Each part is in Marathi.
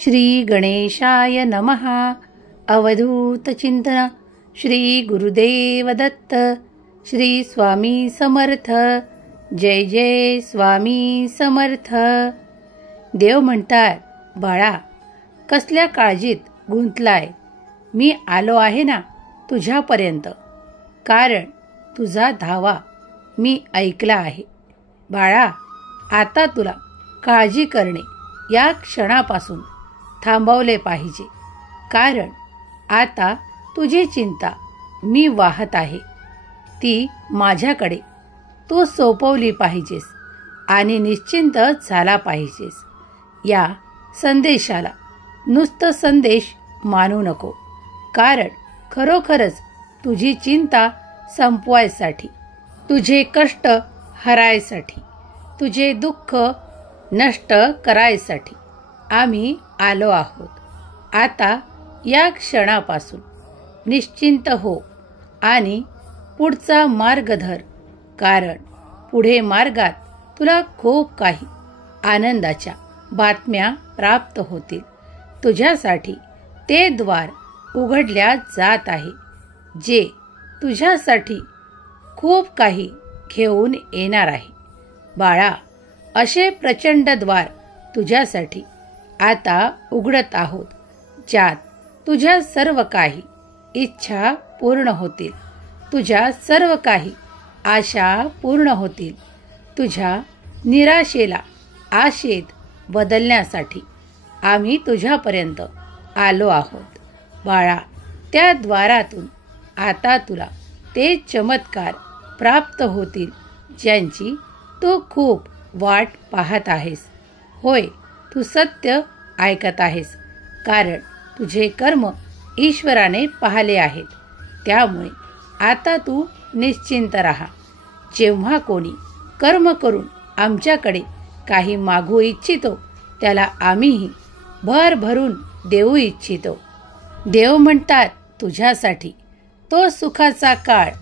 श्री गणेशाय नमः. अवधूत चिंतन. श्री गुरुदेव दत्त. श्री स्वामी समर्थ. जय जय स्वामी समर्थ. देव म्हणतात, बाळा, कसल्या काळजीत गुंतलाय? मी आलो आहे ना तुझ्यापर्यंत, कारण तुझा धावा मी ऐकला आहे. बाळा, आता तुला काळजी करणे या क्षणापासून थांबवले पाहिजे, कारण आता तुझी चिंता मी वाहत आहे. ती माझ्याकडे तू सोपवली पाहिजेस आणि निश्चिंत झाला पाहिजेस. या संदेशाला नुसतं संदेश मानू नको, कारण खरोखरच तुझी चिंता संपवायसाठी, तुझे कष्ट हरायसाठी, तुझे दुःख नष्ट करायसाठी आम्ही आलो आहोत. आता या क्षणापासून निश्चिंत हो आणि पुढचा मार्ग धर, कारण पुढे मार्गात तुला खूप काही आनंदाच्या बातम्या प्राप्त होतील. तुझ्यासाठी ते द्वार उघडल्या जात आहे, जे तुझ्यासाठी खूप काही घेऊन येणार आहे. बाळा, असे प्रचंड द्वार तुझ्यासाठी आता उघडत आहोत, ज्यात तुझ्या सर्व काही इच्छा पूर्ण होतील, तुझ्या सर्व काही आशा पूर्ण होतील. तुझ्या निराशेला आशेत बदलण्यासाठी आम्ही तुझ्यापर्यंत आलो आहोत. बाळा, त्या द्वारातून आता तुला ते चमत्कार प्राप्त होतील, ज्यांची तू खूप वाट पाहत आहेस. होय, तू सत्य ऐकत आहेस, कारण तुझे कर्म ईश्वराने पाहिले आहेत. त्यामुळे आता तू निश्चिंत राहा. जेव्हा कोणी कर्म करून आमच्याकडे काही मागू इच्छितो, त्याला आम्हीही भरभरून देऊ इच्छितो. देव म्हणतात, तुझ्यासाठी तो सुखाचा काळ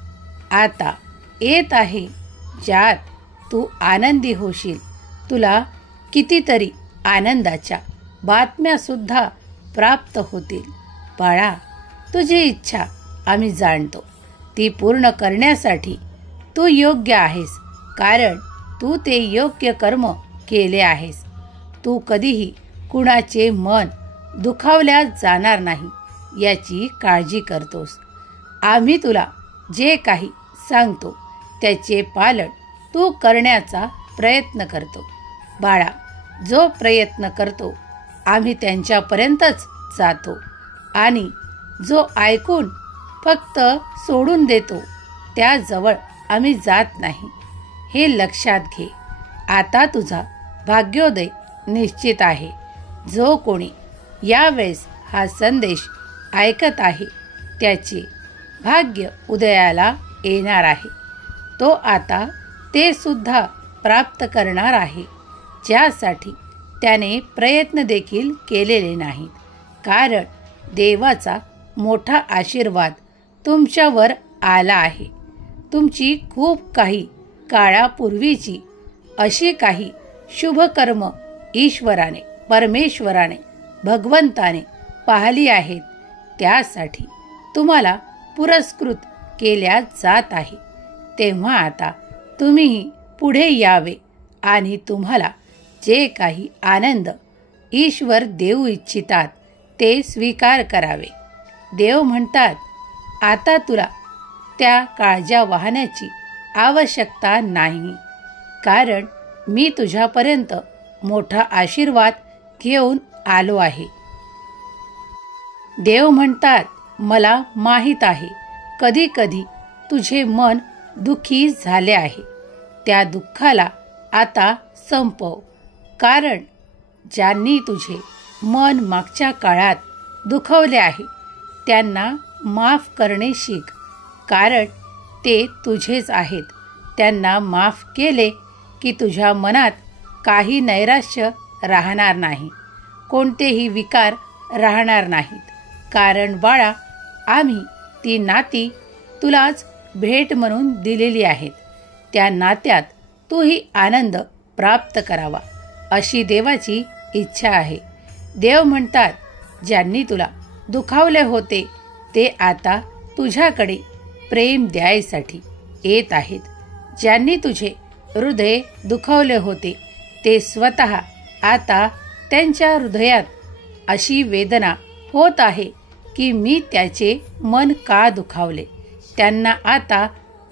आता येत आहे, ज्यात तू आनंदी होशील. तुला कितीतरी आनंदाच्या बातम्या सुद्धा प्राप्त होतील. बाळा, तुझी इच्छा आम्ही जाणतो. ती पूर्ण करण्यासाठी तू योग्य आहेस, कारण तू ते योग्य कर्म केले आहेस. तू कधीही कुणाचे मन दुखावल्या जाणार नाही याची काळजी करतोस. आम्ही तुला जे काही सांगतो त्याचे पालन तू करण्याचा प्रयत्न करतो. बाळा, जो प्रयत्न करतो आम्ही त्यांच्यापर्यंतच जातो, आणि जो ऐकून फक्त सोडून देतो त्याजवळ आम्ही जात नाही. हे लक्षात घे. आता तुझा भाग्योदय निश्चित आहे. जो कोणी यावेळेस हा संदेश ऐकत आहे, त्याचे भाग्य उदयाला येणार आहे. तो आता ते सुद्धा प्राप्त करणार आहे, ज्यासाठी त्याने प्रयत्न देखील केलेले नाहीत. कारण देवाचा मोठा आशीर्वाद तुमच्यावर आला आहे. तुमची खूप काही काळापूर्वीची अशी काही शुभकर्म ईश्वराने, परमेश्वराने, भगवंताने पाहिली आहेत. त्यासाठी तुम्हाला पुरस्कृत केल्या जात आहे. तेव्हा आता तुम्हीही पुढे यावे आणि तुम्हाला जे काही आनंद ईश्वर देऊ इच्छितात ते स्वीकार करावे. देव म्हणतात, आता तुला त्या काळजा वाहण्याची आवश्यकता नाही, कारण मी तुझ्यापर्यंत मोठा आशीर्वाद घेऊन आलो आहे. देव म्हणतात, मला माहीत आहे, कधी कधी तुझे मन दुःखी झाले आहे. त्या दुःखाला आता संपव, कारण ज्यांनी तुझे मन मागच्या काळात दुखवले आहे त्यांना माफ करणे शिक, कारण ते तुझेच आहेत. त्यांना माफ केले की तुझ्या मनात काही नैराश्य राहणार नाही, कोणतेही विकार राहणार नाहीत. कारण बाळा, आम्ही ती नाती तुलाच भेट म्हणून दिलेली आहेत. त्या नात्यात तूही आनंद प्राप्त करावा अशी देवाची इच्छा आहे. देव म्हणतात, ज्यांनी तुला दुखावले होते ते आता तुझ्याकडे प्रेम द्यायसाठी येत आहेत. ज्यांनी तुझे हृदय दुखावले होते ते स्वतः आता त्यांच्या हृदयात अशी वेदना होत आहे की मी त्याचे मन का दुखावले. त्यांना आता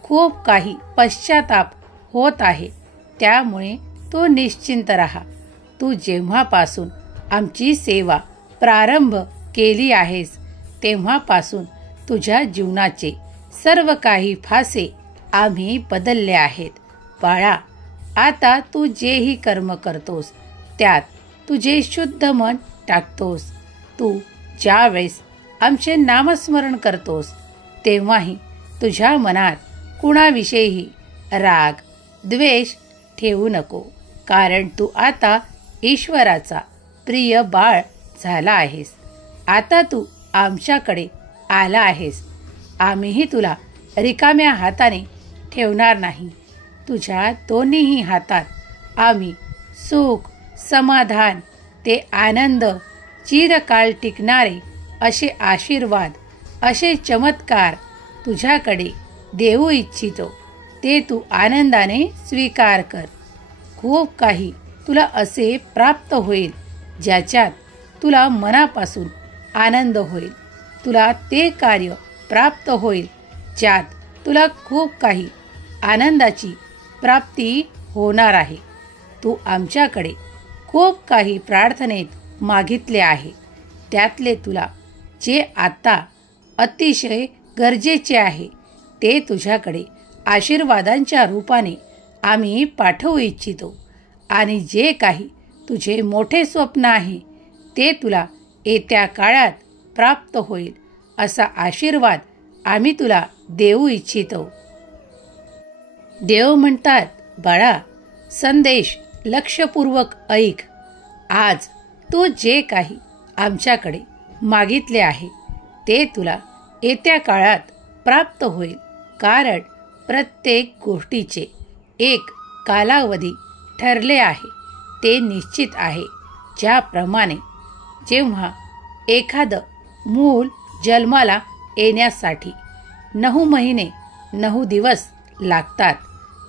खूप काही पश्चाताप होत आहे. त्यामुळे तू निश्चिंत राहा. तू जेव्हापासून आमची सेवा प्रारंभ केली आहेस तेव्हापासून तुझ्या जीवनाचे सर्व काही फासे आम्ही बदलले आहेत. बाळा, आता तू जेही कर्म करतोस त्यात तुझे शुद्ध मन टाकतोस. तू ज्यावेळेस आमचे नामस्मरण करतोस तेव्हाही तुझ्या मनात कुणाविषयीही राग द्वेष ठेवू नको, कारण तू आता ईश्वराचा प्रिय बाळ झाला आहेस. आता तू आमच्याकडे आला आहेस. आम्हीही तुला रिकाम्या हाताने ठेवणार नाही. तुझ्या दोन्हीही हातात आम्ही सुख, समाधान, ते आनंद, चिरकाळ टिकणारे असे आशीर्वाद, असे चमत्कार तुझ्याकडे देऊ इच्छितो. ते तू आनंदाने स्वीकार कर. खूप काही तुला असे प्राप्त होईल ज्याच्यात तुला मनापासून आनंद होईल. तुला ते कार्य प्राप्त होईल ज्यात तुला खूप काही आनंदाची प्राप्ती होणार आहे. तू आमच्याकडे खूप काही प्रार्थनेत मागितले आहे. त्यातले तुला जे आता अतिशय गरजेचे आहे ते तुझ्याकडे आशीर्वादांच्या रूपाने आम्ही पाठवू इच्छितो. आणि जे काही तुझे मोठे स्वप्न आहे ते तुला येत्या काळात प्राप्त होईल असा आशीर्वाद आम्ही तुला देऊ इच्छितो. देव म्हणतात, बाळा, संदेश लक्षपूर्वक ऐक. आज तू जे काही आमच्याकडे मागितले आहे ते तुला येत्या काळात प्राप्त होईल, कारण प्रत्येक गोष्टीचे एक कालावधी ठरले आहे. ते निश्चित आहे. ज्याप्रमाणे जेव्हा एखादं मूल जन्माला येण्यासाठी 9 महिने 9 दिवस लागतात,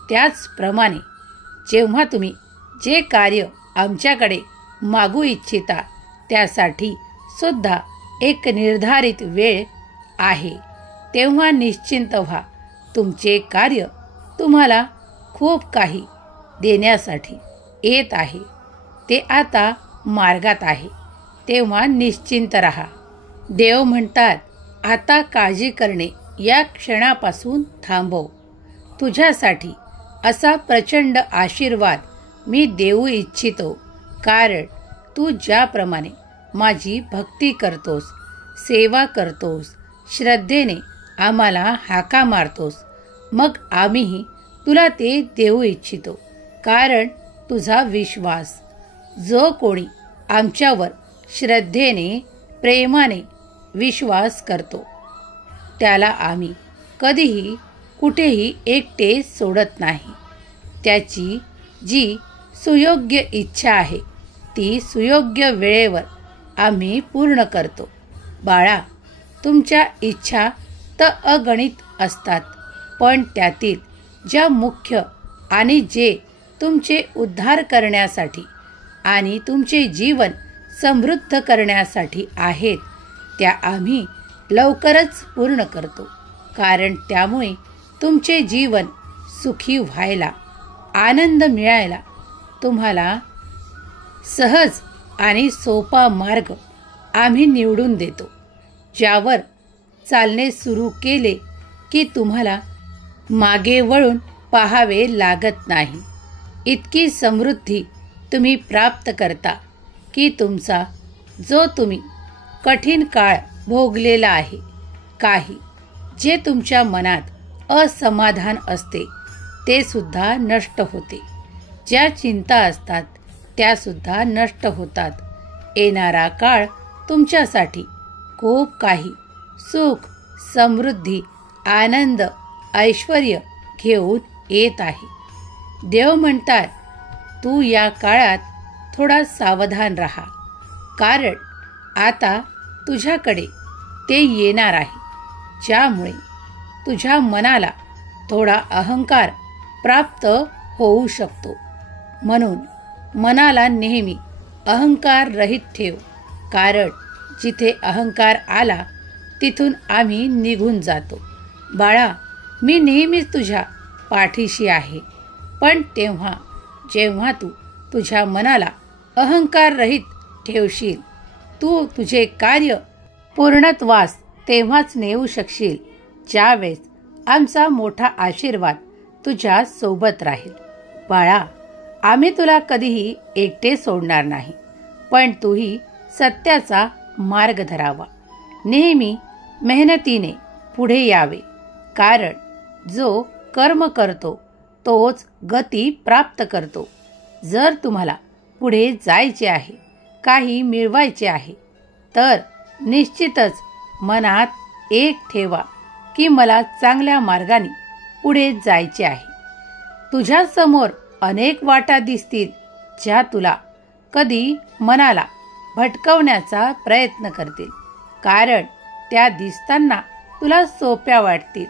त्याचप्रमाणे जेव्हा तुम्ही जे कार्य आमच्याकडे मागू इच्छिता त्यासाठी सुद्धा एक निर्धारित वेळ आहे. तेव्हा निश्चिंत व्हा. तुमचे कार्य तुम्हाला खूप काही देण्यासाठी येत आहे. ते आता मार्गात आहे. तेव्हा निश्चिंत राहा. देव म्हणतात, आता काळजी करणे या क्षणापासून थांबव. तुझ्यासाठी असा प्रचंड आशीर्वाद मी देऊ इच्छितो, कारण तू ज्याप्रमाणे माझी भक्ती करतोस, सेवा करतोस, श्रद्धेने आम्हाला हाका मारतोस, मग आम्हीही तुला ते देऊ इच्छितो. कारण तुझा विश्वास, जो कोणी आमच्यावर श्रद्धेने प्रेमाने विश्वास करतो त्याला आम्ही कधीही कुठेही एकटे सोडत नाही. त्याची जी सुयोग्य इच्छा आहे ती सुयोग्य वेळेवर आम्ही पूर्ण करतो. बाळा, तुमच्या इच्छा तर अगणित असतात, पण त्यातील ज्या मुख्य आणि जे तुमचे उद्धार करण्यासाठी आणि तुमचे जीवन समृद्ध करण्यासाठी आहेत त्या आम्ही लवकरच पूर्ण करतो. कारण त्यामुळे तुमचे जीवन सुखी व्हायला, आनंद मिळायला तुम्हाला सहज आणि सोपा मार्ग आम्ही निवडून देतो, ज्यावर चालणे सुरू केले की तुम्हाला मागे वळून पाहावे लागत नाही. इतकी समृद्धी तुम्ही प्राप्त करता की तुमचा जो तुम्ही कठीण काळ भोगलेला आहे, काही जे तुमच्या मनात असमाधान असते ते सुद्धा नष्ट होते. ज्या चिंता असतात त्या सुद्धा नष्ट होतात. येणारा काळ तुमच्यासाठी खूप काही सुख, समृद्धी, आनंद, ऐश्वर्य घेऊन येत आहे. देव म्हणतात, तू या काळात थोडा सावधान राहा. कारण आता तुझ्याकडे ते येणार आहे, ज्यामुळे तुझ्या मनाला थोडा अहंकार प्राप्त होऊ शकतो. म्हणून मनाला नेहमी अहंकार रहित ठेव, कारण जिथे अहंकार आला तिथून आम्ही निघून जातो. बाळा, मी नेहमीच तुझ्या पाठीशी आहे, पण जेव्हा तू तुझ्या मनाला अहंकार रहित ठेवशील, तू तुझे कार्य पूर्णत्वास तेव्हाच नेऊ शकशील, ज्यावेळेस आमचा मोठा आशीर्वाद तुझ्या सोबत राहील. बाळा, आम्ही तुला कधीही एकटे सोडणार नाही, पण तूही सत्याचा मार्ग धरावा. नेहमी मेहनतीने पुढे यावे, कारण जो कर्म करतो तोच गती प्राप्त करतो. जर तुम्हाला पुढे जायचे आहे, काही मिळवायचे आहे, तर निश्चितच मनात एक ठेवा की मला चांगल्या मार्गाने पुढे जायचे आहे. तुझ्यासमोर अनेक वाटा दिसतील, ज्या तुला कधी मनाला भटकवण्याचा प्रयत्न करतील, कारण त्या दिसताना तुला सोप्या वाटतील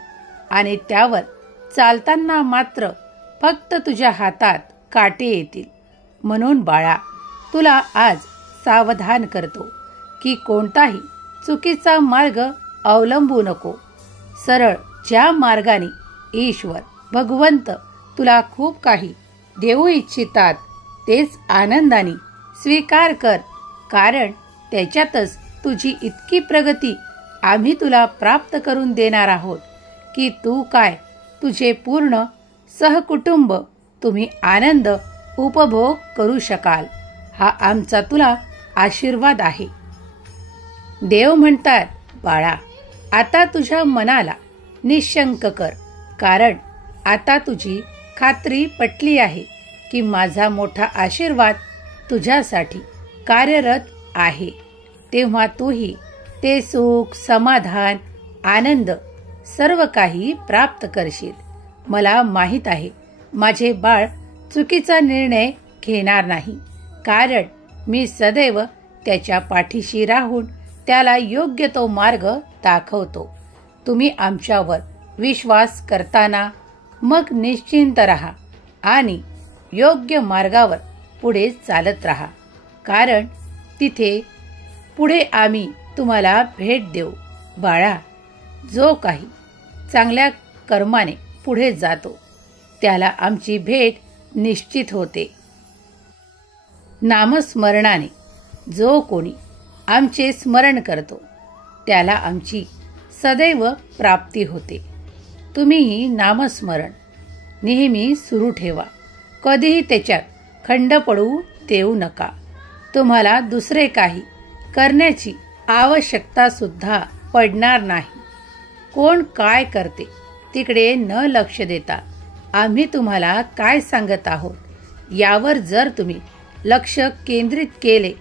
आणि त्यावर चालताना मात्र फक्त तुझ्या हातात काटे येतील. म्हणून बाळा, तुला आज सावधान करतो की कोणताही चुकीचा मार्ग अवलंबू नको. सरळ ज्या मार्गाने ईश्वर भगवंत तुला खूप काही देऊ इच्छितात तेच आनंदाने स्वीकार कर, कारण त्याच्यातच तुझी इतकी प्रगती आम्ही तुला प्राप्त करून देणार आहोत की तू काय, तुझे पूर्ण सहकुटुंब तुम्ही आनंद उपभोग करू शकाल. हा आमचा तुला आशीर्वाद आहे. देव म्हणतात, बाळा, आता तुझ्या मनाला निशंक कर, कारण आता तुझी खात्री पटली आहे की माझा मोठा आशीर्वाद तुझ्यासाठी कार्यरत आहे. तेव्हा तूही ते सुख, समाधान, आनंद सर्व काही प्राप्त करशील. मला माहीत आहे माझे बाळ चुकीचा निर्णय घेणार नाही, कारण मी सदैव त्याच्या पाठीशी राहून त्याला योग्य तो मार्ग दाखवतो. तुम्ही आमच्यावर विश्वास करताना मग निश्चिंत राहा आणि योग्य मार्गावर पुढे चालत राहा, कारण तिथे पुढे आम्ही तुम्हाला भेट देऊ. बाळा, जो काही चांगल्या कर्माने पुढे जातो त्याला आमची भेट निश्चित होते. नामस्मरणाने जो कोणी आमचे स्मरण करतो त्याला आमची सदैव प्राप्ती होते. तुम्हीही नामस्मरण नेहमी सुरू ठेवा, कधीही त्याच्यात खंड पडू देऊ नका. तुम्हाला दुसरे काही करण्याची आवश्यकता सुद्धा पडणार नाही. कोण काय करते तिकडे न लक्ष देता आम्ही तुम्हाला काय सांगत आहोत यावर जर तुम्ही लक्ष केंद्रित केले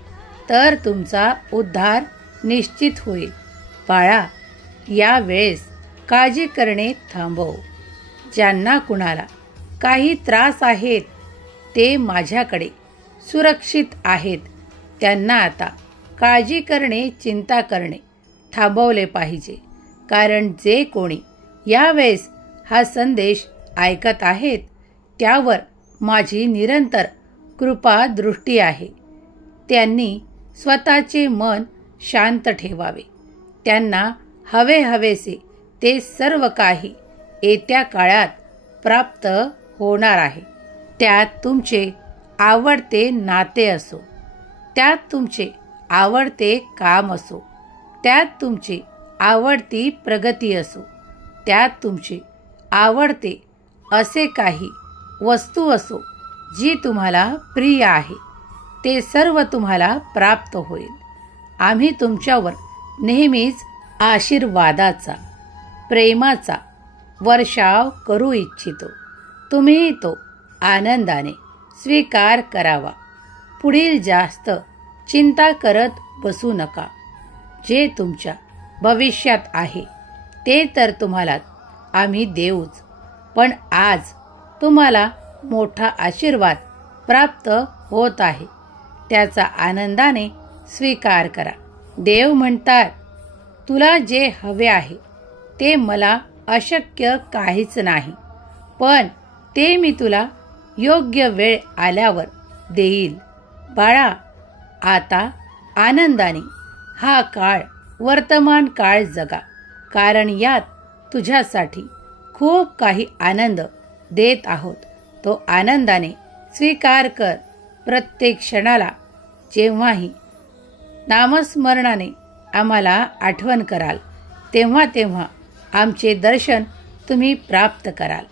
तर तुमचा उद्धार निश्चित होईल. बाळा, या वेळेस काळजी करणे थांबव. ज्यांना कुणाला काही त्रास आहेत ते माझ्याकडे सुरक्षित आहेत, त्यांना आता काळजी करणे, चिंता करणे थांबवले पाहिजे, कारण जे कोणी यावेळेस हा संदेश ऐकत आहेत त्यावर माझी निरंतर कृपा दृष्टी आहे. त्यांनी स्वतःचे मन शांत ठेवावे. त्यांना हवेसे ते सर्व काही येत्या काळात प्राप्त होणार आहे. त्यात तुमचे आवडते नाते असो, त्यात तुमचे आवडते काम असो, त्यात तुमची आवडती प्रगती असो, त्यात तुमचे आवडते असे काही वस्तू असो जी तुम्हाला प्रिय आहे, ते सर्व तुम्हाला प्राप्त होईल. आम्ही तुमच्यावर नेहमीच आशीर्वादाचा, प्रेमाचा वर्षाव करू इच्छितो. तुम्ही तो आनंदाने स्वीकार करावा. पुढील जास्त चिंता करत बसू नका. जे तुमच्या भविष्यात आहे ते तर तुम्हाला आम्ही देऊच, पण आज तुम्हाला मोठा आशीर्वाद प्राप्त होत आहे, त्याचा आनंदाने स्वीकार करा. देव म्हणतात, तुला जे हवे आहे ते मला अशक्य काहीच नाही, पण ते मी तुला योग्य वेळ आल्यावर देईल. बाळा, आता आनंदाने हा काळ, वर्तमान काळ जगा, कारण यात तुझ्यासाठी खूप काही आनंद देत आहोत. तो आनंदाने स्वीकार कर. प्रत्येक क्षणाला जेव्हाही नामस्मरणाने आम्हाला आठवण कराल, तेव्हा तेव्हा आमचे दर्शन तुम्ही प्राप्त कराल.